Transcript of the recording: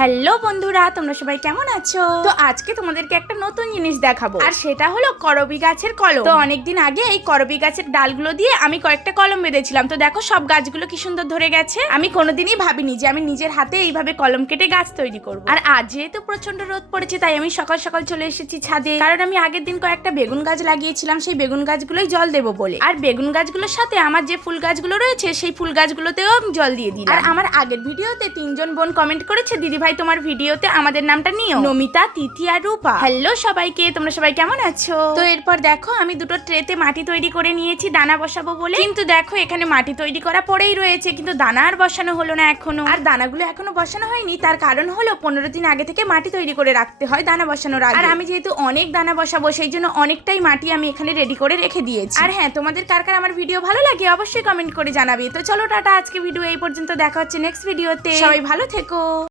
Hello বন্ধুরা তোমরা সবাই কেমন আছো? তো আজকে তোমাদেরকে একটা নতুন জিনিস দেখাবো। আর সেটা হলো করবি গাছের কলম। তো অনেকদিন আগে এই করবি গাছের ডালগুলো দিয়ে আমি কয়েকটা কলম বেঁধেছিলাম। তো দেখো সব গাছগুলো কি সুন্দর ধরে গেছে। আমি কোনোদিনই ভাবিনি যে আমি নিজের হাতে এইভাবে কলম কেটে গাছ তৈরি করব। আর আজ যেহেতু প্রচণ্ড রোদ পড়েছে তাই আমি সকাল সকাল চলে এসেছি ছাদে। কারণ আমি আগের দিন কয়েকটা বেগুন গাছ লাগিয়েছিলাম সেই বেগুন গাছগুলোই জল দেবো বলে। আর বেগুন গাছগুলোর সাথে আমার যে ফুল গাছগুলো রয়েছে সেই ফুল গাছগুলোতেও আমি জল দিয়ে দিই আর আমার আগের ভিডিওতে তিনজন বোন কমেন্ট করেছে দিদি ভাই তোমার ভিডিওতে আমাদের নামটা নিও। নমিতা তিথি আর রূপা। হ্যালো সবাইকে তোমরা সবাই কেমন আছো? তো এরপর দেখো আমি দুটো ট্রেতে মাটি তৈরি করে নিয়েছি দানা বসাবো বলে। কিন্তু দেখো এখানে মাটি তৈরি করা পড়েই রয়েছে কিন্তু দানা আর বসানো হলো না এখনও। আর দানাগুলো এখনও বসানো হয়নি তার কারণ হলো পনেরো দিন আগে থেকে মাটি তৈরি করে রাখতে হয় দানা বসানোর আগে। আর আমি যেহেতু অনেক দানা বসাবো সেই জন্য অনেকটাই মাটি আমি এখানে রেডি করে রেখে দিয়েছি। আর হ্যাঁ তোমাদের কার কার আমার ভিডিও ভালো লাগে অবশ্যই কমেন্ট করে জানাবে। তো চলো টাটা আজকে ভিডিও এই পর্যন্ত দেখা হচ্ছে নেক্সট ভিডিওতে সবাই ভালো থেকো।